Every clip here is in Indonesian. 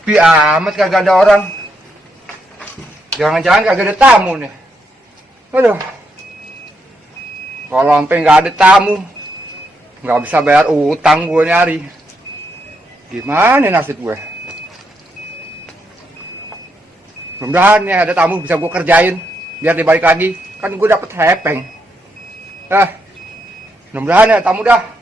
Sepi amat kagak ada orang. Jangan-jangan kagak ada tamu nih. Aduh. Kalau sampai nggak ada tamu, nggak bisa bayar utang gue nyari. Gimana nasib gue? Mudah-mudahan nih ada tamu bisa gue kerjain biar dia balik lagi. Kan gue dapet hepeng. Mudah-mudahan ya tamu dah.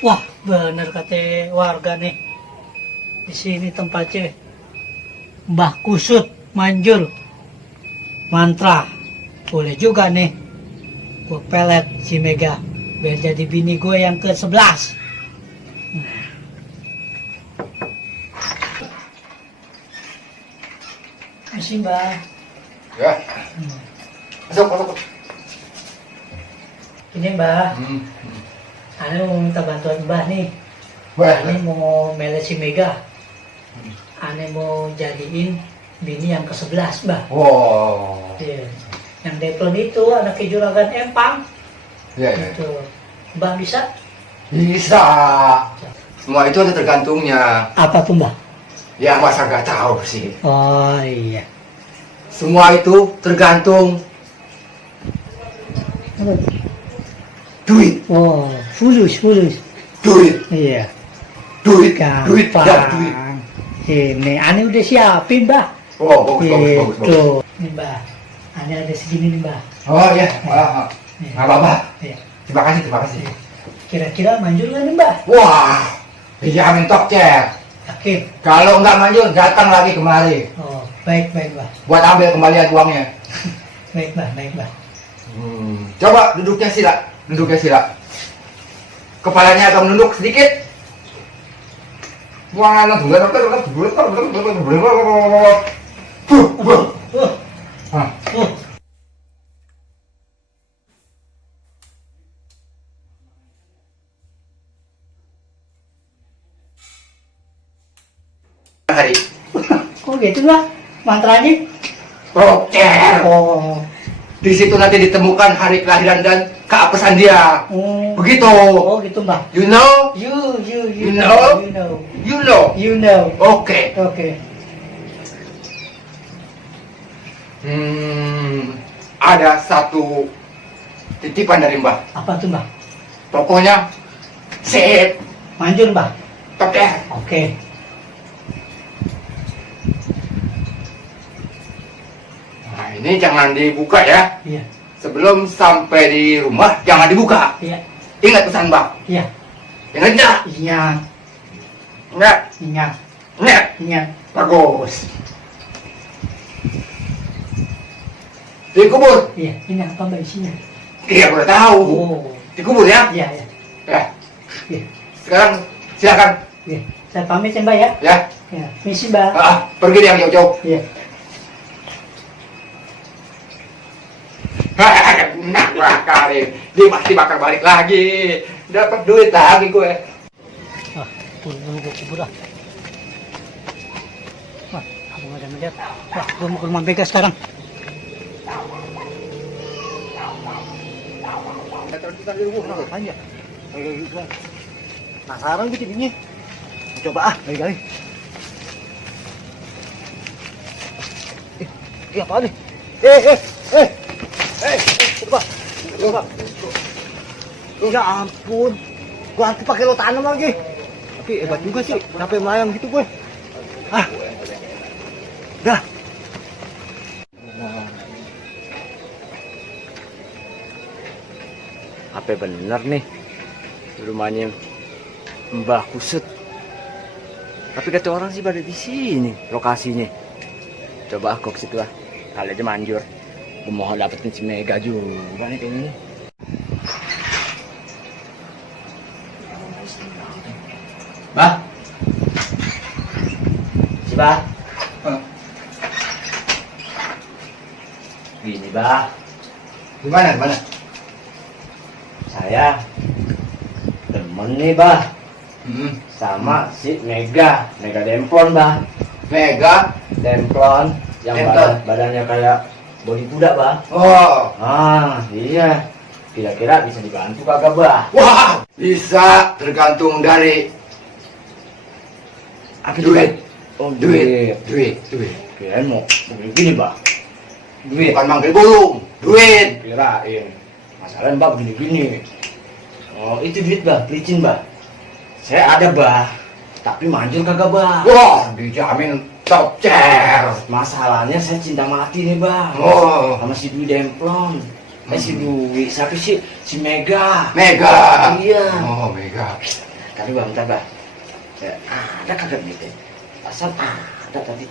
Wah, bener kata warga nih. Di sini tempatnya Mbah Kusut manjur mantra. Boleh juga nih. Gue pelet si Mega biar jadi bini gue yang ke-11. Masih Mbah. Ya. Masuk. Ini Mbah. Ane mau minta bantuan Mbah nih. Boleh. Ane mau melet si Mega. Ane mau jadiin bini yang ke-11 Mbah. Wow. Iya. Yang Deklon itu anaknya Juragan Empang. Iya. Itu. Mbah bisa? Bisa. Semua itu ada tergantungnya. Apa tuh Mbah? Ya masa nggak tahu sih. Oh iya. Semua itu tergantung duit. Oh, fulus. Duit. Iya. Duit Gampang. dan duit. Ini Ane udah siapin Mbah. Oh, bagus. Tuh. Nih Mbah. Ane ada segini nih Mbah. Oh ya, Iya. nggak apa-apa. Iya. Terima kasih. Kira-kira manjur nggak nih Mbah? Wah, dijamin top chair. Yakin? Kalau nggak manjur, datang lagi kemari. Oh, baik Mbah. Buat ambil kembalian uangnya. Baik Mbah. Coba duduknya sila. Kepalanya agak menunduk sedikit. Buang hari. Kok gitu Mbah? Mantranya? Oke. Oh. Di situ nanti ditemukan hari kelahiran dan keapesan dia. Begitu. Oh gitu Mbah. You know? You You know? You know. Oke. Oke. Ada satu titipan dari Mbah. Apa tuh Mbah? Pokoknya sip. Manjur Mbah. Oke. Oke. Nah, ini jangan dibuka ya. Iya. Sebelum sampai di rumah jangan dibuka. Iya. Ingat pesan Mbah. Iya. Ingat enggak? Iya. Ingat. Iya. Bagus. Dikubur. Iya. Ini apa Mbak isinya? Iya, udah tahu. Oh. Dikubur ya. Iya. Ya. Iya. Sekarang silakan. Iya. Saya pamit ya Mbak ya. Ya. Ya. Misi Mbak. Pergi deh yang jauh-jauh. Iya. Nah, kali dia pasti bakal balik lagi. Dapat duit lagi gue. Dulu gue kubur lah. Wah, aku nggak ada melihat. Wah, gue mau ke rumah Mega sekarang. Penasaran gue jadinya. Coba kali. Apa nih? Coba. Ya ampun. Gua anti pakai lo tanam lagi. Tapi hebat juga sih, sampai melayang gitu gue. Dah. Apa bener nih? Rumahnya Mbah Kusut. Tapi kata orang sih pada di sini lokasinya. Coba aku ke situ lah. Kali aja manjur. Gue mau dapetin si Mega juga nih kayaknya. Bah. Si Bah. Gini Bah. Gimana? Saya temen nih Bah. Sama si Mega Demplon Bah. Mega Demplon. Yang Entot. badannya kayak bodi kuda, Bah. Oh, Iya. Kira-kira bisa dibantu kagak, Bah? wah, bisa tergantung dari duit. Oh, Duit. Kirain mau begini, Bah. Duit. Bukan manggil burung, duit. Kirain. Masalahnya, Bah, begini-gini. Oh, itu duit, Bah. Licin, Bah. Saya ada, Bah. Tapi manjur kagak, Bah. Wah, dijamin top chair. Masalahnya saya cinta mati nih, Bah. Oh, Sama si Dwi Demplon. Si Dwi, siapa sih? Si Mega. Mega. Iya. Oh, Mega. Tadi, Bah, bentar, Bah. Ada kagak duit? Asal ada tadi.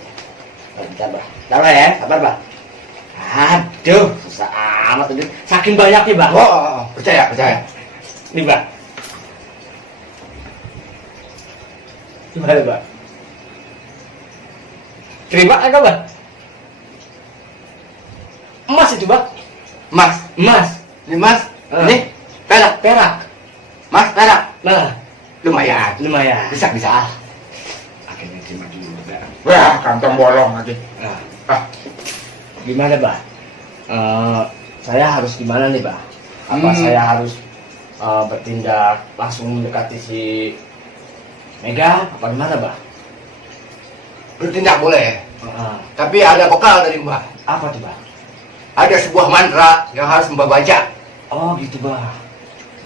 Bentar, Bah. Sabar ya, sabar, Bah. Aduh, susah amat tadi. Saking banyaknya, Bah. Oh, percaya. Nih, Bah. Gimana, Bah? Terima kagak, Bah? Emas itu, Bah. Mas, Emas. ini mas, Ah. ini perak, Perak. mas perak, Nah, lumayan. lumayan. Bisa. Akhirnya terima dulu, Bah. Wah, kantong bolong lagi. Nah, Ah, gimana, Bah? Saya harus gimana nih, Bah? Apa saya harus bertindak langsung mendekati si Mega? Apa gimana, Bah? bertindak boleh, Heeh. tapi ada bekal dari mbak. Apa tuh, Bah? Ada sebuah mantra yang harus mbak baca. Oh, gitu, Bah.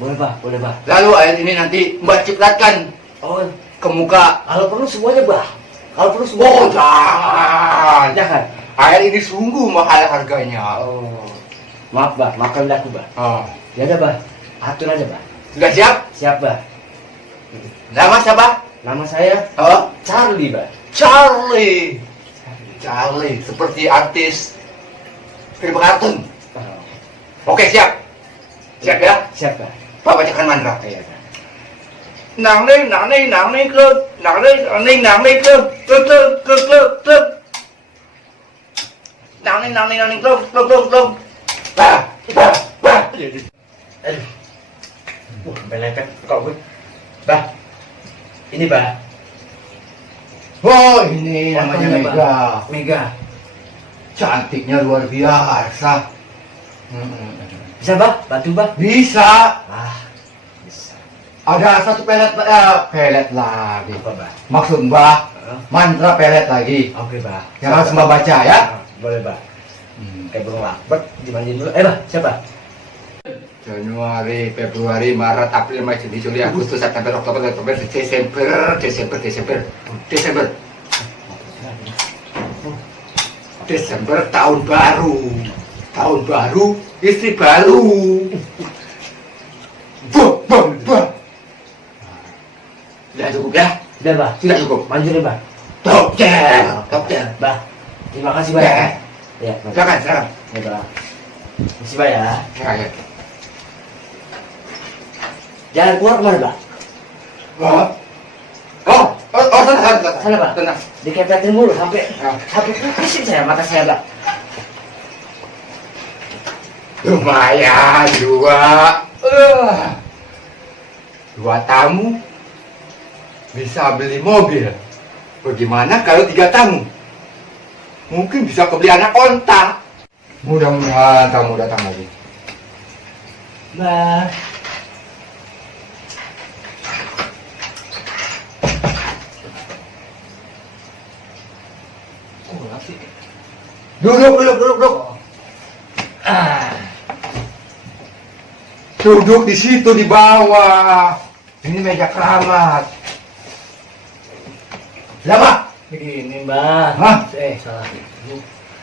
Boleh, Bah, boleh, Bah. Lalu ayat ini nanti mbak cipratkan Oh, ke muka. kalau perlu semuanya, Bah. Kalau perlu Oh, semuanya. jangan. Jangan. Ayat ini sungguh mahal harganya. Oh. Maaf, Bah. Maafkan aku, Bah. Oh, Ya udah, Bah. Atur aja, Bah. sudah siap? Siap, Bah. Nama siapa? Nama saya Oh, Charlie, Bah. Charlie. Charlie, seperti artis film kartun. Oh. Oke, siap. Siap ya? Siap, Bah. Pak bacakan mantra. Iya, Bah. Nang ning klub, nang ning klub, klub. Nang ning klub. Bah. Aduh. Sampai lepet kok gue. Bah. Ini, Bah. Oh, ini namanya Apanya, Mega. Bah? Mega. Cantiknya luar biasa. Bisa, Bah? Bantu, Bah? Bisa. Ah, bisa. Ada satu pelet lagi. Apa, Bah? Maksud Mbah, mantra pelet lagi. Oke, Bah. Yang harus Mbah baca ya. Boleh, Bah. Kayak burung lakbet, dimandiin dulu. Bah, siapa? Januari, Februari, Maret, April, Mei, Juni, Juli, Agustus, September, Oktober, November, Desember. Desember tahun baru. Tahun baru, istri baru. Buh. Sudah cukup ya? Sudah, Bah. Sudah cukup. Manjur ya, Bah. Dokter. Bah. Terima kasih, Bah. Ya. Ya, Bah. Silakan. Ya, Bah. Makasih, Bah, ya. Ya. Jalan keluar kemana, Bah? Sana, Bah. Tenang. Dikepetin mulu sampai Ah. pusing saya mata saya, Bah. Lumayan dua tamu bisa beli mobil. Bagaimana kalau 3 tamu? Mungkin bisa kebeli anak onta. Mudah-mudahan tamu datang lagi. Bah, Duduk. Duduk di situ di bawah. Ini meja keramat. Siapa? begini, Mbah. Hah? Salah.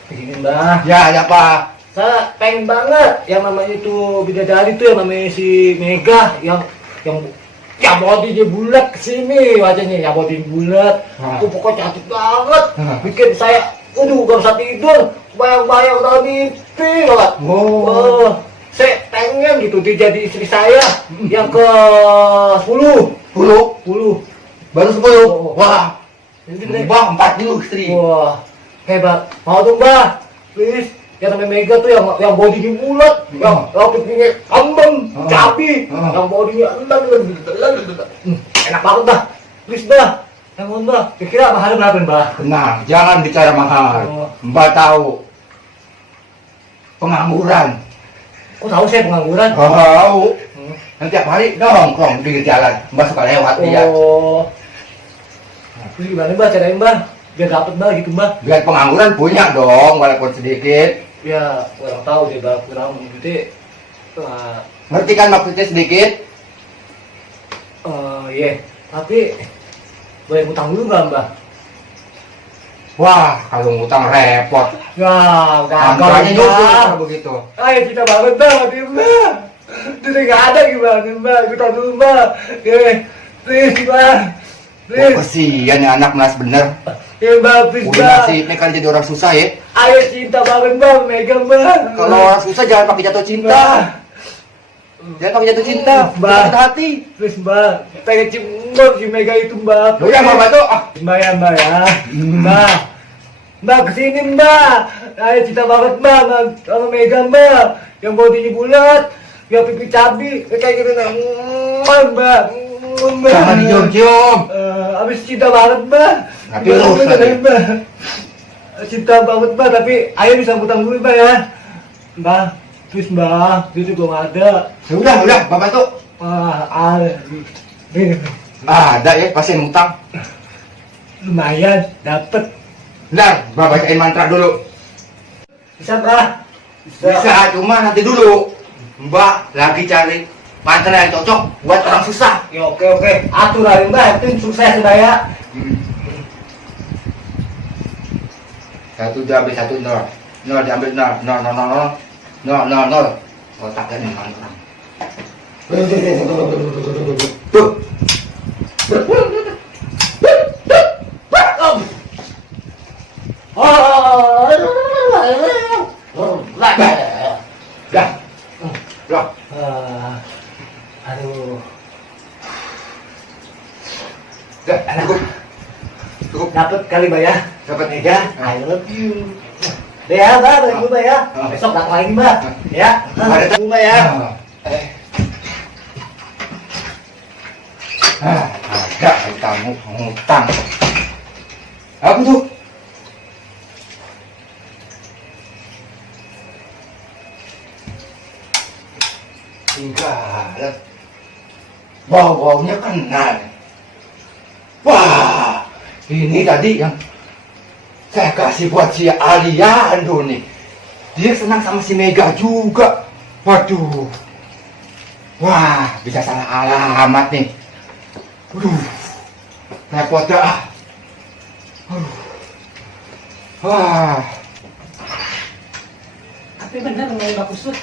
Begini, Mbah. Ya, apa? Saya pengen banget yang namanya itu bidadari itu yang namanya si Mega yang bodinya bulat kesini wajahnya, yang bodinya bulat. Ah. Itu pokoknya cantik banget. Ah. Bikin saya, gak bisa tidur. Bayang-bayang dalam mimpi banget. Oh. Saya pengen gitu dia jadi istri saya yang ke 10. 10? Baru 10? Oh. Wah, Jadi, Mbah 40 istri. wah, hebat. Mau dong, Mbah. Please. Yang namanya Mega tuh yang bodinya bulat, yang pipinya kambing, cabi, yang bodinya enak banget, Bah. Please, Bah. Yang Mbah, kira-kira mahalnya berapa Mbah? Tenang, jangan bicara mahal. Oh. Mbak tahu pengangguran. Kok tahu saya pengangguran? Tahu. Nanti tiap hari nongkrong di jalan. Mbak suka lewat dia. Oh. Nah, terus gimana Mbah carain Mbah? Biar dapet Mbah gitu Mbah. Biar pengangguran punya dong, walaupun sedikit. Ya, kurang tahu deh Mbah, kurang gede. Ngerti kan maksudnya sedikit? Iya. Tapi boleh ngutang dulu nggak Mbah? Wah, kalau ngutang repot. Ya, gagal Angkanya juga Mbah. kalau begitu. Ayo kita banget Mbah, mati Mbah. Tidak nggak ada gimana Mbah, ngutang dulu Mbah. Please Mbah. Wah, Please. kesian ya anak melas bener. Ya Mbah, please Udah Mbah. nasibnya kan jadi orang susah ya. Ayo cinta banget Mbah, megang Mbah. Kalau orang susah jangan pakai jatuh cinta. Mbah. Jangan pakai jatuh cinta, Mbak. sakit hati. Please Mbah, pengen cium si Mega itu Mbah. Udah Mbak tuh. Ah. Mbak ya Mbak ya. Mbak. Mbak kesini Mbak. Ayo cinta banget Mbak sama Mega Mbak. Yang bodinya bulat, yang pipi cabi, kayak gitu nah. Mbak. Mbak. Jangan dicium-cium. Abis cinta banget Mbak. Tapi Mbak, terus Mbak, tadi. Mbak. Cinta banget Mbak, tapi ayo bisa ngutang dulu Mbak ya. Mbak, please Mbak, itu belum ada. Udah, Bapak tuh. Ada ya pasien ngutang. Lumayan, dapet. Bentar, Bapak bacain mantra dulu. Bisa Mbak? Bisa, cuma nanti dulu. Mbak lagi cari mantra yang cocok buat orang susah. Ya oke. Atur hari Mbak, yang penting sukses Mbak ya. Satu diambil satu nol. Nol diambil nol. Nol. Otaknya nih mantra. Tuh. Dah. Loh. Aduh. Dah, cukup. Dapet kali Mbak ya. Dapat Mega, I love you. Deh ya Mbak, balik dulu Mbak ya. Besok datang lagi Mbak. Ya. Ada Dulu Mbak ya. Ada kamu ngutang. Apa tuh? Tinggal. Bau-baunya kenal. Wah, ini tadi yang saya kasih buat si Aliando nih. Dia senang sama si Mega juga. Waduh. Wah, bisa salah alamat nih. Waduh. Repot dah. Wah. Tapi benar namanya Mbak Kusut.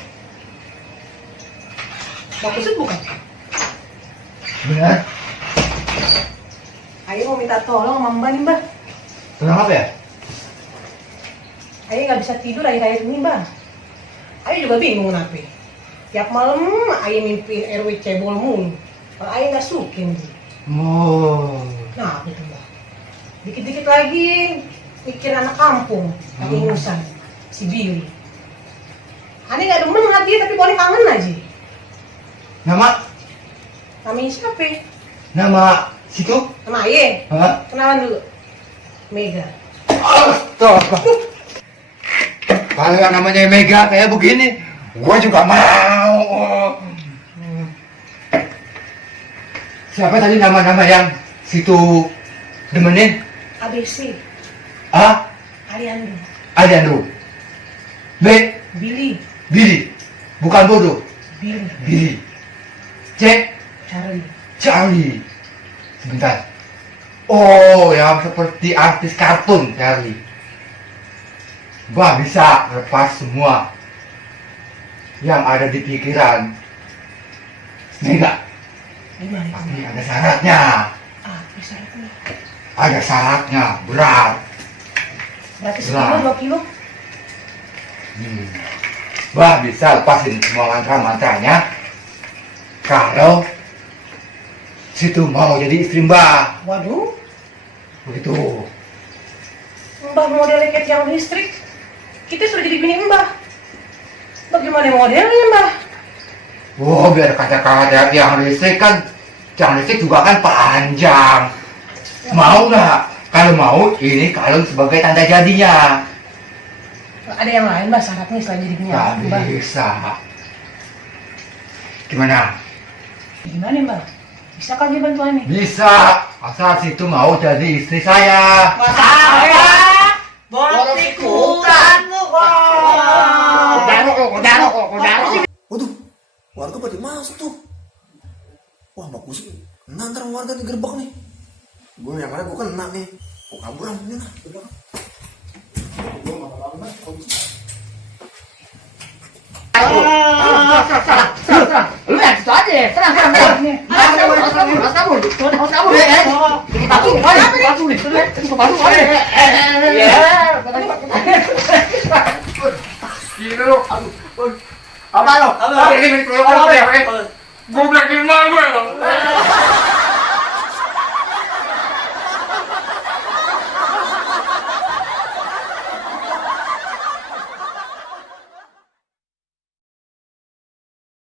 Mbak Kusut bukan? Benar. Ayo mau minta tolong sama Mbak nih Mbak. Tolong apa ya? Ayo nggak bisa tidur akhir-akhir ini Mbak. Ayo juga bingung kenapa. Tiap malam Ayo mimpi RW cebol mulu. Ayo nggak suka nih. Oh. Nah apa itu Mbak? Dikit-dikit lagi mikir anak kampung yang ingusan si Billy. Aneh nggak demen ngeliat dia tapi boleh kangen aja. Nama? Namanya siapa? Nama situ? Nama Aye. Hah? Kenalan dulu. Mega. Astaga. Kalau yang namanya Mega kayak begini, gua juga mau. Siapa tadi nama-nama yang situ demenin? ABC. A. Aliando. Aliando. B. Billy. Billy. Bukan bodoh. Billy. Billy. C. Charlie. Charlie. Sebentar. Oh, yang seperti artis kartun Charlie. Bah, bisa lepas semua yang ada di pikiran. Enggak. Gimana itu? Tapi ada syaratnya. Ah, bisa itu. Ada syaratnya, berat. Berarti Nah. 1 kilo, 2 kilo? Bah, bisa lepasin semua mantra-mantranya kalau situ mau jadi istri Mbah. Waduh, Begitu. Mbah modelnya kayak tiang listrik. Kita sudah jadi bini Mbah. Bagaimana modelnya Mbah? Oh, biar kata-kata yang listrik kan, yang listrik juga kan panjang. Mau nggak? Kalau mau, ini kalung sebagai tanda jadinya. Ada yang lain mbak syaratnya selain jadi Nggak penyanyi mbak? bisa. Gimana? Gimana mbak? Bisa kali bantuan nih? Bisa. Asal situ mau jadi istri saya. Waduh, warga pada masuk tuh. Wah, bagus sih. Nah, ntar warga digerebek nih. Gue yang mana gue kena nih. Gue kaburan ini lah. Ke belakang. Gue nggak apa-apa mas. Lu yang situ aja, serang. Apa lo? Ini keroyokan gue. Gue bilang gimana gue?